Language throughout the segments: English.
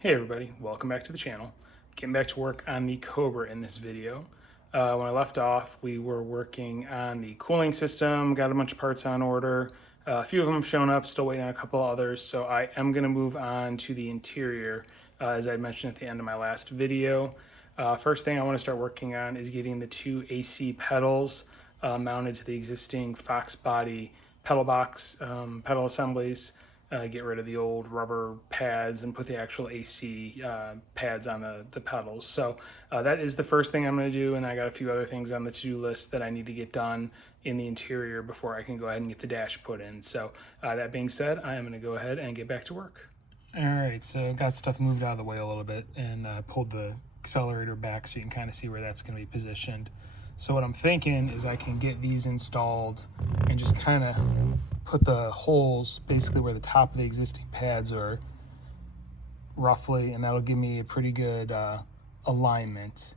Hey everybody, welcome back to the channel. Getting back to work on the Cobra in this video. When I left off, we were working on the cooling system, got a bunch of parts on order. A few of them have shown up, still waiting on a couple others, so I am going to move on to the interior, as I mentioned at the end of my last video. First thing I want to start working on is getting the two AC pedals mounted to the existing Fox body pedal box, pedal assemblies. Get rid of the old rubber pads and put the actual AC pads on the pedals. So that is the first thing I'm going to do, and I got a few other things on the to-do list that I need to get done in the interior before I can go ahead and get the dash put in. So that being said, I am going to go ahead and get back to work. All right, so got stuff moved out of the way a little bit and pulled the accelerator back so you can kind of see where that's going to be positioned. So what I'm thinking is I can get these installed and just kind of put the holes basically where the top of the existing pads are roughly, and that'll give me a pretty good alignment.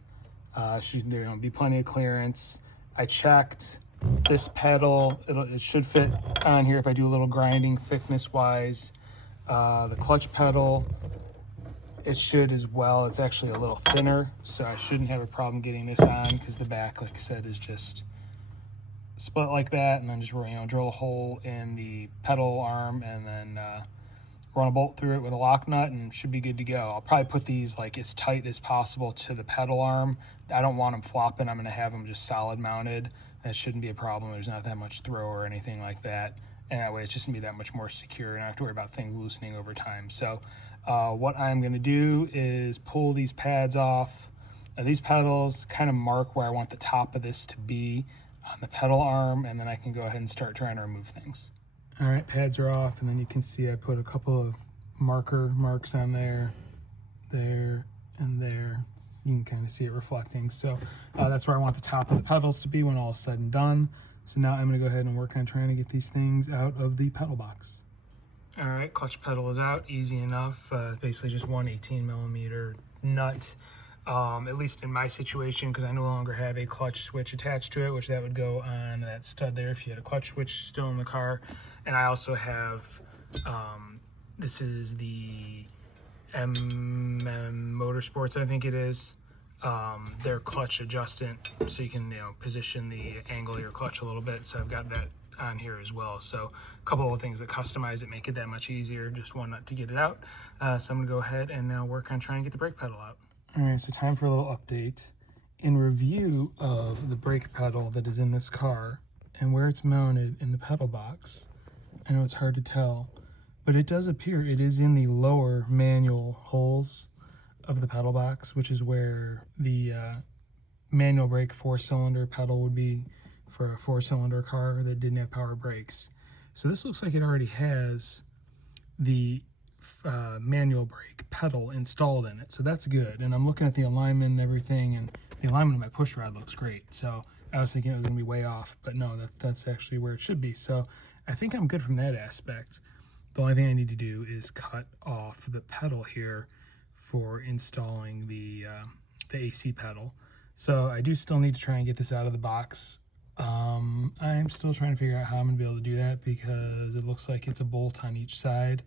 Should be plenty of clearance. I checked this pedal, it should fit on here if I do a little grinding thickness wise. The clutch pedal, it should as well. It's actually a little thinner, so I shouldn't have a problem getting this on because the back, like I said, is just split like that, and then just drill a hole in the pedal arm and then run a bolt through it with a lock nut and should be good to go. I'll probably put these like as tight as possible to the pedal arm. I don't want them flopping. I'm going to have them just solid mounted. That shouldn't be a problem. There's not that much throw or anything like that, and that way it's just going to be that much more secure and I don't have to worry about things loosening over time. So what I'm going to do is pull these pads off. These pedals kind of mark where I want the top of this to be on the pedal arm, and then I can go ahead and start trying to remove things. All right, pads are off, and then you can see I put a couple of marks on there, and there. You can kind of see it reflecting. So that's where I want the top of the pedals to be when all is said and done. So now I'm going to go ahead and work on trying to get these things out of the pedal box. All right, clutch pedal is out, easy enough. Basically just one 18mm nut. At least in my situation, because I no longer have a clutch switch attached to it, which that would go on that stud there if you had a clutch switch still in the car. And I also have, this is the Motorsports, I think it is, their clutch adjustant, so you can position the angle of your clutch a little bit. So I've got that on here as well. So a couple of things that customize it, make it that much easier. Just one nut to get it out. So I'm gonna go ahead and now work on trying to get the brake pedal out. All right, so time for a little update. In review of the brake pedal that is in this car and where it's mounted in the pedal box, I know it's hard to tell, but it does appear it is in the lower manual holes of the pedal box, which is where the manual brake 4-cylinder pedal would be for a 4-cylinder car that didn't have power brakes. So this looks like it already has the manual brake pedal installed in it, so that's good. And I'm looking at the alignment and everything, and the alignment of my push rod looks great. So I was thinking it was going to be way off, but no, that's actually where it should be. So I think I'm good from that aspect. The only thing I need to do is cut off the pedal here for installing the AC pedal. So I do still need to try and get this out of the box. I'm still trying to figure out how I'm going to be able to do that, because it looks like it's a bolt on each side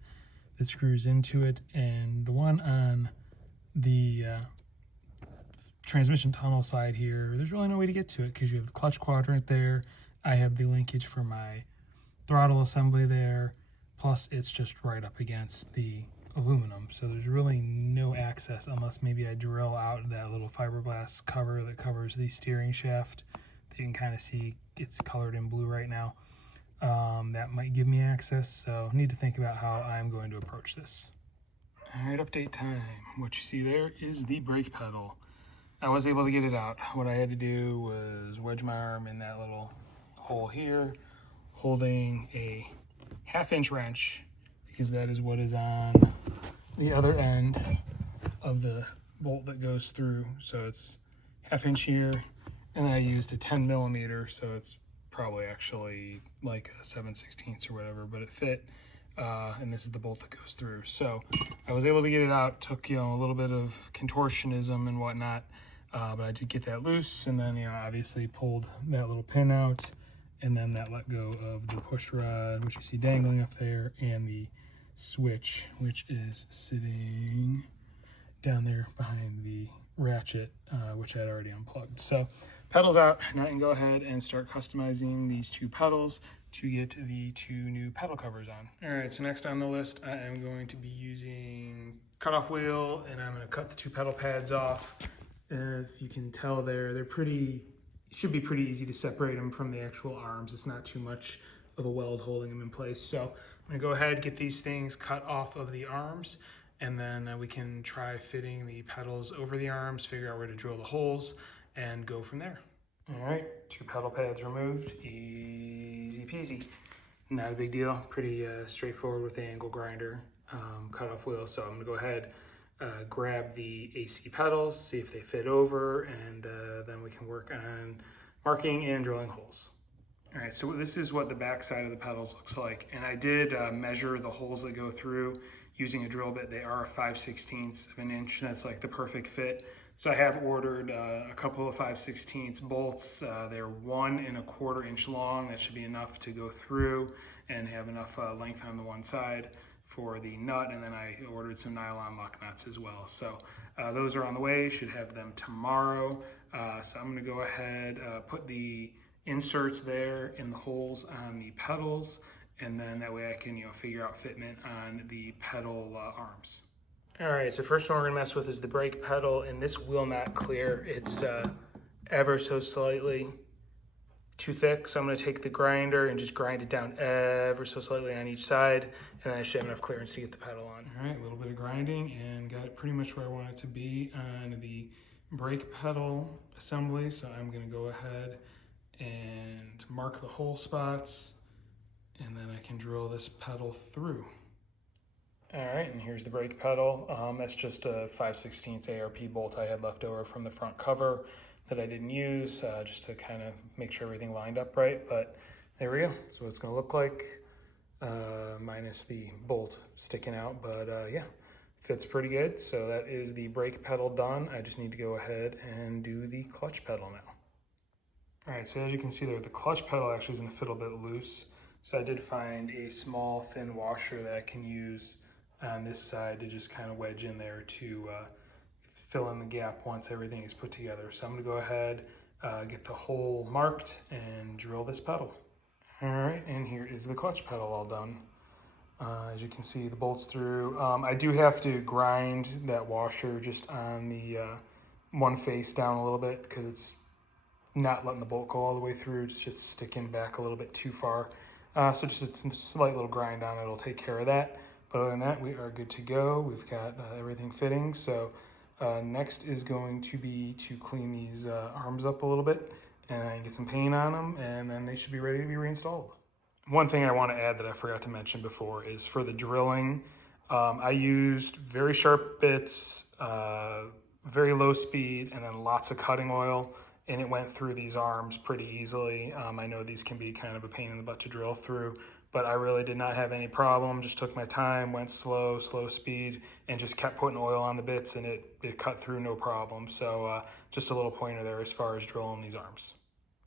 that screws into it, and the one on the transmission tunnel side here, there's really no way to get to it because you have the clutch quadrant there. I have the linkage for my throttle assembly there, plus it's just right up against the aluminum, so there's really no access unless maybe I drill out that little fiberglass cover that covers the steering shaft that you can kind of see. It's colored in blue right now. That might give me access, so I need to think about how I'm going to approach this. All right, update time. What you see there is the brake pedal. I was able to get it out. What I had to do was wedge my arm in that little hole here, holding a 1/2-inch wrench, because that is what is on the other end of the bolt that goes through. So it's 1/2 inch here, and I used a 10mm, so it's probably actually like a 7/16 or whatever, but it fit. And this is the bolt that goes through. So I was able to get it out. Took a little bit of contortionism and whatnot, but I did get that loose, and then obviously pulled that little pin out, and then that let go of the push rod, which you see dangling up there, and the switch, which is sitting down there behind the ratchet, which I had already unplugged. So pedals out, now I can go ahead and start customizing these two pedals to get the two new pedal covers on. All right, so next on the list, I am going to be using cutoff wheel, and I'm going to cut the two pedal pads off. If you can tell they're pretty, should be pretty easy to separate them from the actual arms. It's not too much of a weld holding them in place. So I'm going to go ahead, get these things cut off of the arms, and then we can try fitting the pedals over the arms, figure out where to drill the holes, and go from there. All right, two pedal pads removed, easy peasy. Not a big deal, pretty straightforward with the angle grinder, cutoff wheel. So I'm gonna go ahead, grab the AC pedals, see if they fit over, and then we can work on marking and drilling holes. All right, so this is what the back side of the pedals looks like. And I did measure the holes that go through using a drill bit. They are a 5/16 of an inch. That's like the perfect fit. So I have ordered a couple of 5/16 bolts. They're 1 1/4 inch long. That should be enough to go through and have enough length on the one side for the nut. And then I ordered some nylon muck nuts as well. So those are on the way. Should have them tomorrow. So I'm gonna go ahead, put the inserts there in the holes on the pedals, and then that way I can figure out fitment on the pedal arms. All right, so first one we're gonna mess with is the brake pedal, and this will not clear. It's ever so slightly too thick, so I'm gonna take the grinder and just grind it down ever so slightly on each side, and then I should have enough clearance to get the pedal on. All right, a little bit of grinding and got it pretty much where I want it to be on the brake pedal assembly. So I'm gonna go ahead and mark the hole spots, and then I can drill this pedal through. All right, and here's the brake pedal. That's just a 5/16 ARP bolt I had left over from the front cover that I didn't use, just to kind of make sure everything lined up right. But there we go. So it's gonna look like, minus the bolt sticking out, but yeah, fits pretty good. So that is the brake pedal done. I just need to go ahead and do the clutch pedal now. All right, so as you can see there, the clutch pedal actually is gonna fit a bit loose. So I did find a small thin washer that I can use on this side to just kind of wedge in there to fill in the gap once everything is put together. So I'm gonna go ahead, get the hole marked and drill this pedal. All right, and here is the clutch pedal all done. As you can see, the bolts through. I do have to grind that washer just on the one face down a little bit because it's not letting the bolt go all the way through. It's just sticking back a little bit too far. So just a slight little grind on it will take care of that. But other than that, we are good to go. We've got everything fitting. So next is going to be to clean these arms up a little bit and get some paint on them, and then they should be ready to be reinstalled. One thing I want to add that I forgot to mention before is for the drilling, I used very sharp bits, very low speed, and then lots of cutting oil, and it went through these arms pretty easily. I know these can be kind of a pain in the butt to drill through, but I really did not have any problem. Just took my time, went slow speed, and just kept putting oil on the bits, and it cut through no problem. So just a little pointer there as far as drilling these arms.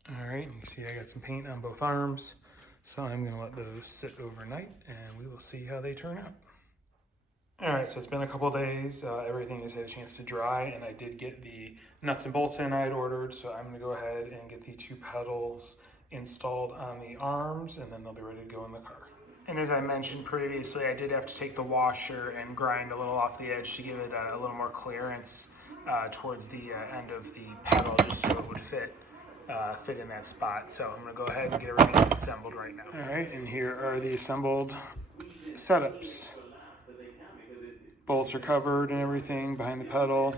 All right, you can see I got some paint on both arms. So I'm gonna let those sit overnight, and we will see how they turn out. All right, so it's been a couple days. Everything has had a chance to dry, and I did get the nuts and bolts in I had ordered. So I'm gonna go ahead and get the two pedals installed on the arms, and then they'll be ready to go in the car. And as I mentioned previously, I did have to take the washer and grind a little off the edge to give it a little more clearance towards the end of the pedal, just so it would fit in that spot. So I'm gonna go ahead and get everything assembled right now. All right, and here are the assembled setups. Bolts are covered and everything behind the pedal.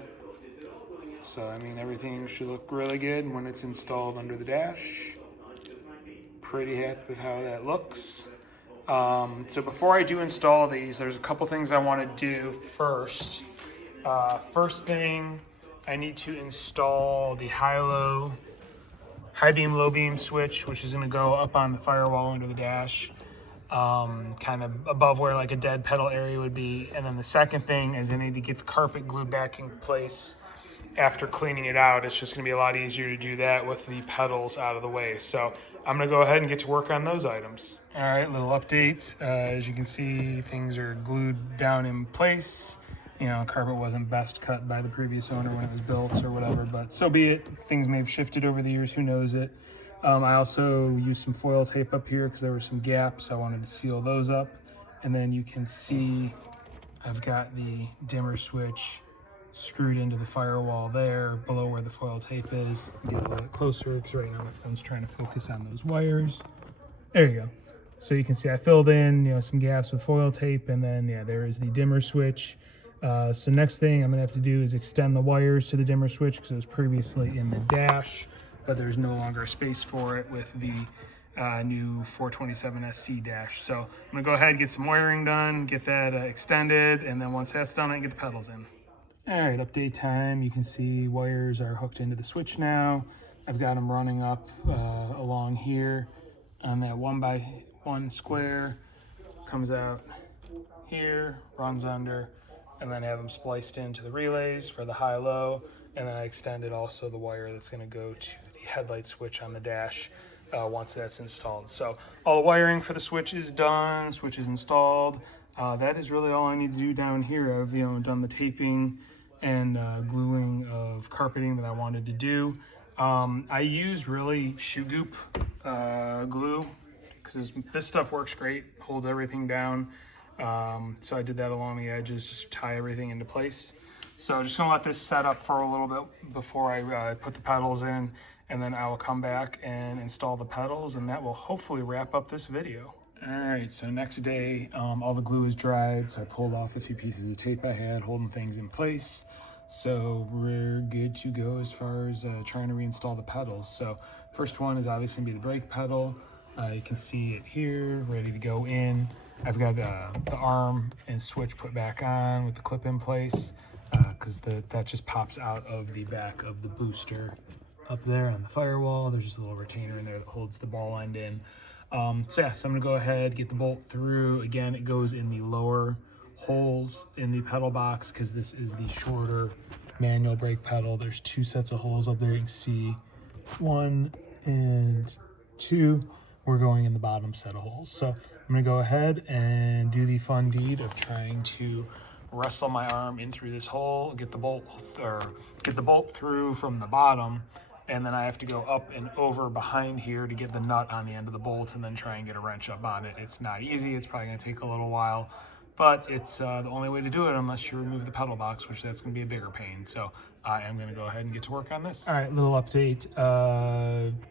So I mean, everything should look really good when it's installed under the dash. Pretty happy with how that looks. So before I do install these, there's a couple things I want to do first. First thing, I need to install the high beam, low beam switch, which is going to go up on the firewall under the dash, kind of above where like a dead pedal area would be. And then the second thing is I need to get the carpet glued back in place. After cleaning it out, it's just going to be a lot easier to do that with the pedals out of the way. So I'm going to go ahead and get to work on those items. All right, little update. As you can see, things are glued down in place. you know, carpet wasn't best cut by the previous owner when it was built or whatever, but so be it. Things may have shifted over the years, who knows it. I also used some foil tape up here because there were some gaps. I wanted to seal those up. And then you can see I've got the dimmer switch screwed into the firewall there below where the foil tape is. Get a little bit closer because right now my phone's trying to focus on those wires. There you go. So you can see I filled in, you know, some gaps with foil tape, and then yeah, there is the dimmer switch. So next thing I'm gonna have to do is extend the wires to the dimmer switch because it was previously in the dash, but there's no longer a space for it with the new 427 SC dash. So I'm gonna go ahead and get some wiring done, get that extended, and then once that's done, I can get the pedals in. All right, update time. You can see wires are hooked into the switch now. I've got them running up along here on that 1x1 square. Comes out here, runs under, and then have them spliced into the relays for the high-low. And then I extended also the wire that's gonna go to the headlight switch on the dash once that's installed. So all the wiring for the switch is done, switch is installed. That is really all I need to do down here. I've done the taping and gluing of carpeting that I wanted to do. I used really shoe goop glue because this stuff works great, holds everything down. So I did that along the edges, just tie everything into place. So just gonna let this set up for a little bit before I put the pedals in, and then I will come back and install the pedals, and that will hopefully wrap up this video. All right, so next day, all the glue is dried, so I pulled off a few pieces of tape I had holding things in place. So we're good to go as far as trying to reinstall the pedals. So first one is obviously gonna be the brake pedal. You can see it here, ready to go in. I've got the arm and switch put back on with the clip in place because that just pops out of the back of the booster up there on the firewall. There's just a little retainer in there that holds the ball end in. So yeah, so I'm gonna go ahead, get the bolt through. Again, it goes in the lower holes in the pedal box because this is the shorter manual brake pedal. There's two sets of holes up there. You can see 1 and 2. We're going in the bottom set of holes. So I'm gonna go ahead and do the fun deed of trying to wrestle my arm in through this hole, get the bolt through from the bottom, and then I have to go up and over behind here to get the nut on the end of the bolt and then try and get a wrench up on it. It's not easy. It's probably gonna take a little while, but it's the only way to do it unless you remove the pedal box, which that's gonna be a bigger pain. So I am gonna go ahead and get to work on this. All right, little update.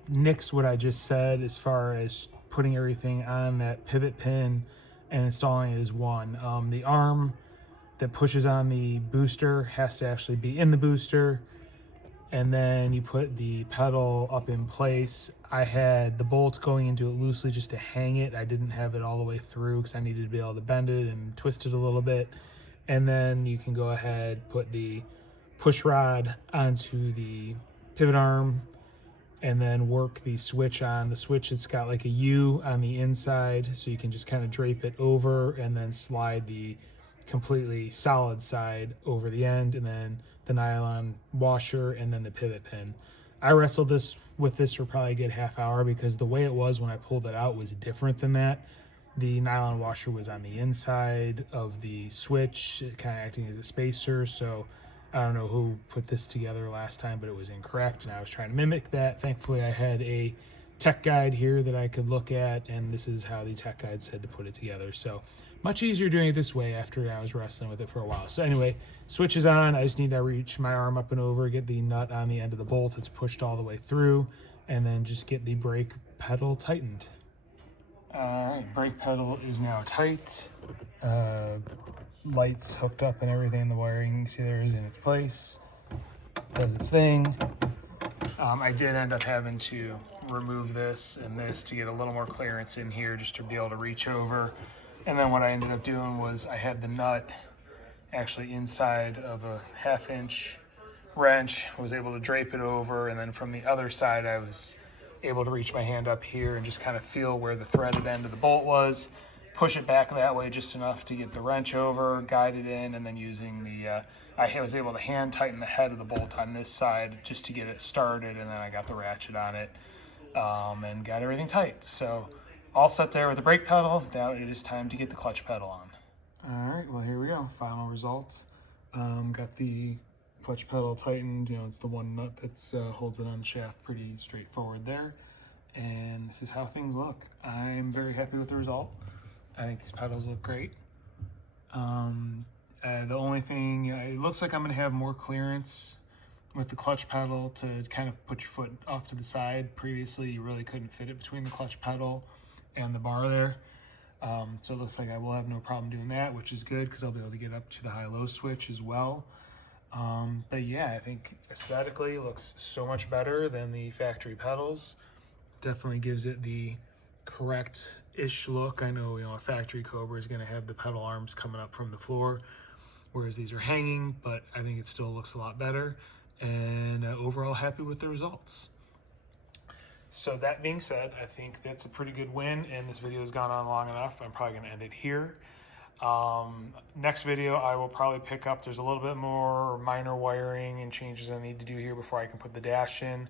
Nix what I just said as far as putting everything on that pivot pin and installing it is one. The arm that pushes on the booster has to actually be in the booster, and then you put the pedal up in place. I had the bolt going into it loosely just to hang it. I didn't have it all the way through because I needed to be able to bend it and twist it a little bit. And then you can go ahead, put the push rod onto the pivot arm, and then work the switch on. The switch, it's got like a U on the inside, so you can just kind of drape it over and then slide the completely solid side over the end, and then the nylon washer, and then the pivot pin. I wrestled with this for probably a good half hour because the way it was when I pulled it out was different than that. The nylon washer was on the inside of the switch, kind of acting as a spacer. So I don't know who put this together last time, but it was incorrect, and I was trying to mimic that. Thankfully, I had a tech guide here that I could look at, and this is how the tech guide said to put it together. So much easier doing it this way after I was wrestling with it for a while. So anyway, switch is on. I just need to reach my arm up and over, get the nut on the end of the bolt. It's pushed all the way through, and then just get the brake pedal tightened. All right, brake pedal is now tight. Lights hooked up and everything. The wiring, you see there, is in its place. Does its thing. I did end up having to remove this and this to get a little more clearance in here just to be able to reach over. And then what I ended up doing was I had the nut actually inside of a 1/2-inch wrench. I was able to drape it over, and then from the other side I was able to reach my hand up here and just kind of feel where the threaded end of the bolt was, push it back that way just enough to get the wrench over, guide it in, and then using the, I was able to hand tighten the head of the bolt on this side just to get it started, and then I got the ratchet on it and got everything tight. So all set there with the brake pedal. Now it is time to get the clutch pedal on. All right, well, here we go. Final results. Got the clutch pedal tightened, it's the one nut that's holds it on the shaft, pretty straightforward there. And this is how things look. I'm very happy with the result. I think these pedals look great. The only thing, it looks like I'm going to have more clearance with the clutch pedal to kind of put your foot off to the side. Previously, you really couldn't fit it between the clutch pedal and the bar there. So it looks like I will have no problem doing that, which is good because I'll be able to get up to the high-low switch as well. But yeah, I think aesthetically it looks so much better than the factory pedals. Definitely gives it the correct-ish look. I know, a factory Cobra is going to have the pedal arms coming up from the floor, whereas these are hanging, but I think it still looks a lot better, and overall happy with the results. So that being said, I think that's a pretty good win, and this video has gone on long enough. I'm probably going to end it here. Next video I will probably pick up, there's a little bit more minor wiring and changes I need to do here before I can put the dash in.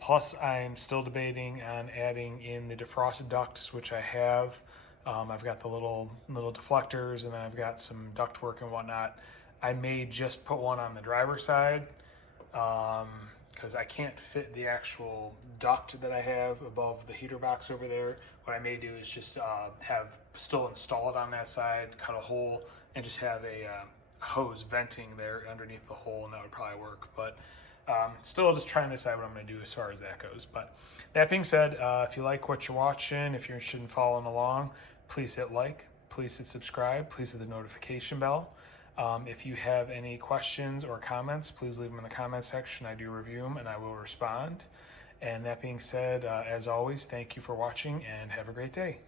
Plus I'm still debating on adding in the defrosted ducts, which I have. I've got the little deflectors, and then I've got some duct work and whatnot. I may just put one on the driver's side because I can't fit the actual duct that I have above the heater box over there. What I may do is just still install it on that side, cut a hole, and just have a hose venting there underneath the hole, and that would probably work. But still just trying to decide what I'm going to do as far as that goes. But that being said, if you like what you're watching, if you're interested in following along, please hit like, please hit subscribe, please hit the notification bell. If you have any questions or comments, please leave them in the comment section. I do review them and I will respond. And that being said, as always, thank you for watching and have a great day.